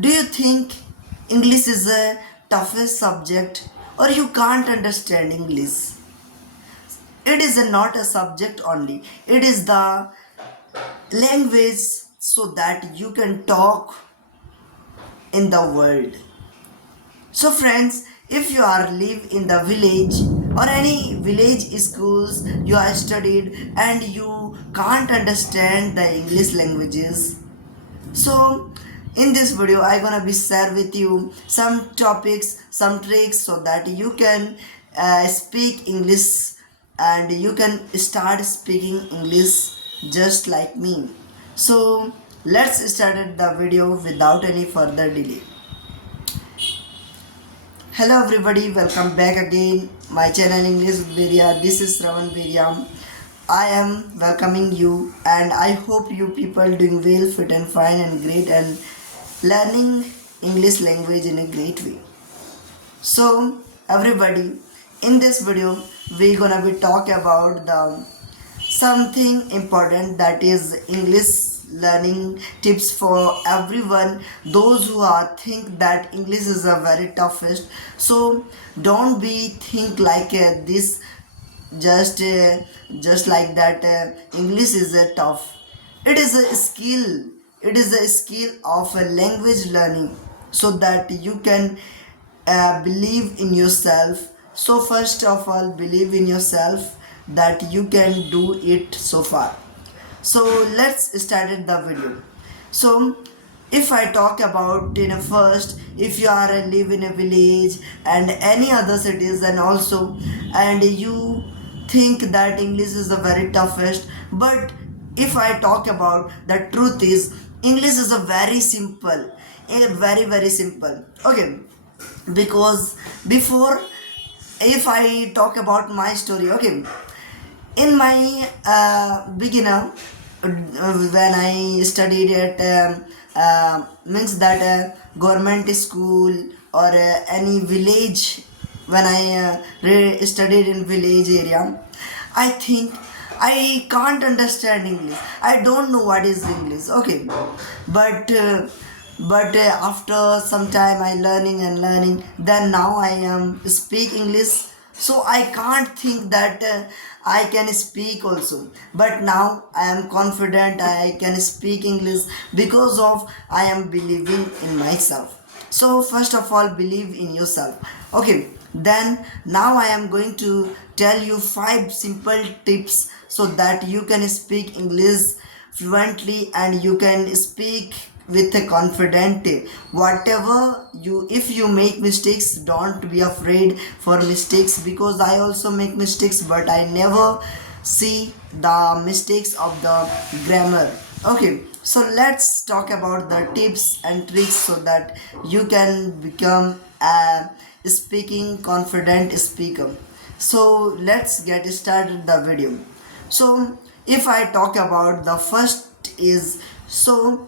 Do you think English is the toughest subject or you can't understand English? It is not a subject only. It is the language so that you can talk in the world. So friends, if you are live in the village or any village schools you are studied and you can't understand the English languages, so in this video I gonna be share with you some topics, some tricks so that you can speak English and you can start speaking English just like me. So let's start the video without any further delay. Hello everybody, welcome back again my channel English with Beria. This is Ravan Beria. I am welcoming you and I hope you people doing well, fit and fine and great and learning English language in a great way. So everybody, in this video we gonna be talk about the something important, that is English learning tips for everyone, those who are think that English is a very toughest. So don't be think like this just like that English is tough. It is a skill, it is a skill of a language learning so that you can believe in yourself. So first of all, believe in yourself that you can do it so far. So let's start the video. So if I talk about in a first, if you are live in a village and any other cities and also and you think that English is the very toughest, but if I talk about the truth is English is a very simple, a very simple. Okay, because before, if I talk about my story, okay, in my beginner when I studied at means that government school or any village, when I studied in village area, I think I can't understand English. I don't know what is English. Okay, but after some time I learning and learning, then now I am speak English. So I can't think that I can speak also, but now I am confident I can speak English because of I am believing in myself. So first of all, believe in yourself. Okay, then now I am going to tell you 5 simple tips so that you can speak English fluently and you can speak with a confident. Whatever you, if you make mistakes, don't be afraid for mistakes, because I also make mistakes but I never see the mistakes of the grammar. Okay, so let's talk about the tips and tricks so that you can become a speaking confident speaker. So let's get started the video. So if I talk about the first is, so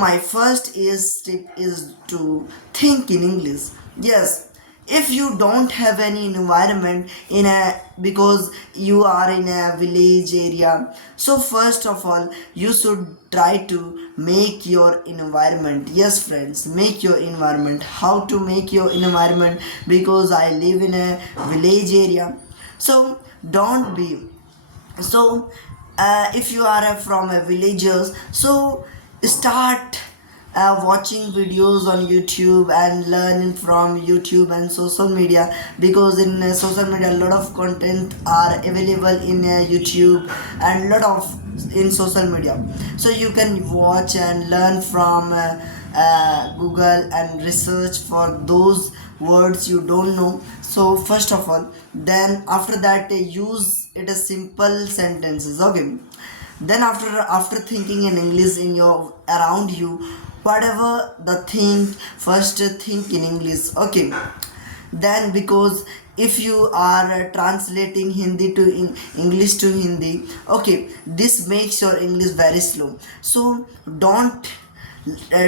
my first is tip is to think in English. Yes, if you don't have any environment in a, because you are in a village area, so first of all you should try to make your environment. Yes friends, make your environment. How to make your environment? Because I live in a village area, so don't be so if you are from a villagers, so start watching videos on YouTube and learning from YouTube and social media, because in social media a lot of content are available in YouTube and lot of in social media, so you can watch and learn from Google and research for those words you don't know. So first of all, then after that use it as simple sentences. Okay, then after thinking in English in your around you, whatever the thing, first think in English. Okay, then because if you are translating Hindi to English to Hindi, okay, this makes your English very slow. So don't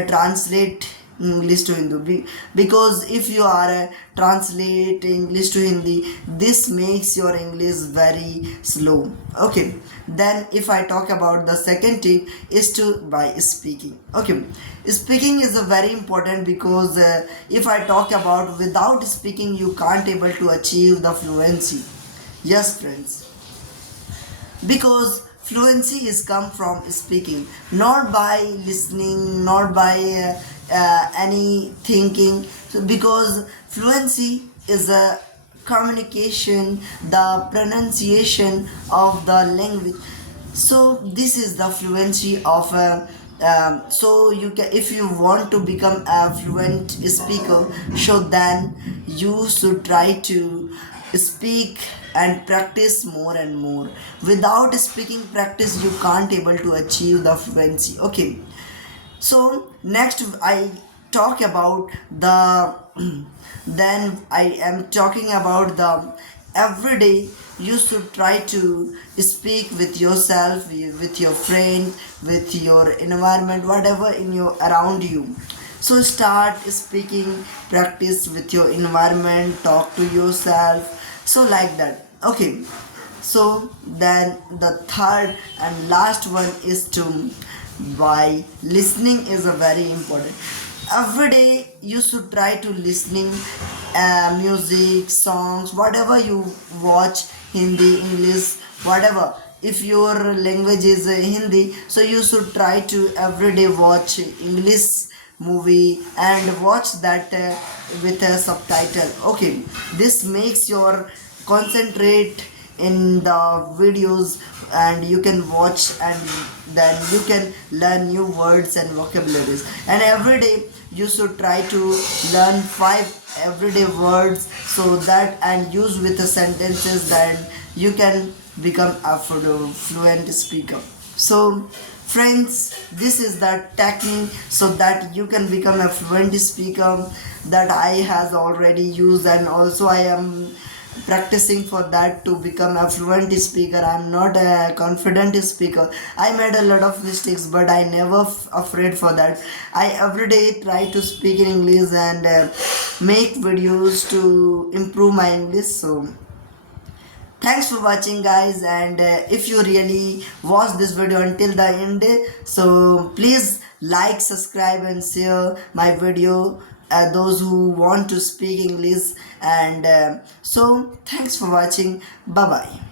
translate English to Hindi. Because if you are translate English to Hindi, this makes your English very slow. Okay, then if I talk about the second tip is to by speaking. Okay, speaking is a very important because if I talk about without speaking you can't able to achieve the fluency. Yes friends, because fluency is come from speaking, not by listening, not by any thinking. So because fluency is a communication, the pronunciation of the language. So this is the fluency of so you can, if you want to become a fluent speaker, so then you should try to speak and practice more and more. Without speaking practice you can't able to achieve the fluency. Okay, so next I talk about the then I am talking about the everyday you should try to speak with yourself, with your friend, with your environment, whatever in your around you. So start speaking, practice with your environment, talk to yourself, so like that. Okay, so then the third and last one is to why listening is a very important. Every day you should try to listening music, songs, whatever you watch, Hindi, English, whatever. If your language is Hindi, so you should try to every day watch English movie and watch that with a subtitle. Okay, this makes your concentrate in the videos and you can watch, and then you can learn new words and vocabularies. And every day you should try to learn 5 everyday words, so that and use with the sentences, then you can become a fluent speaker. So friends, this is the technique so that you can become a fluent speaker that I has already used, and also I am practicing for that to become a fluent speaker. I'm not a confident speaker. I made a lot of mistakes, but I never afraid for that. I every day try to speak in English and make videos to improve my English. So thanks for watching guys, and if you really watch this video until the end, so please like, subscribe and share my video, those who want to speak English. And so thanks for watching. Bye bye.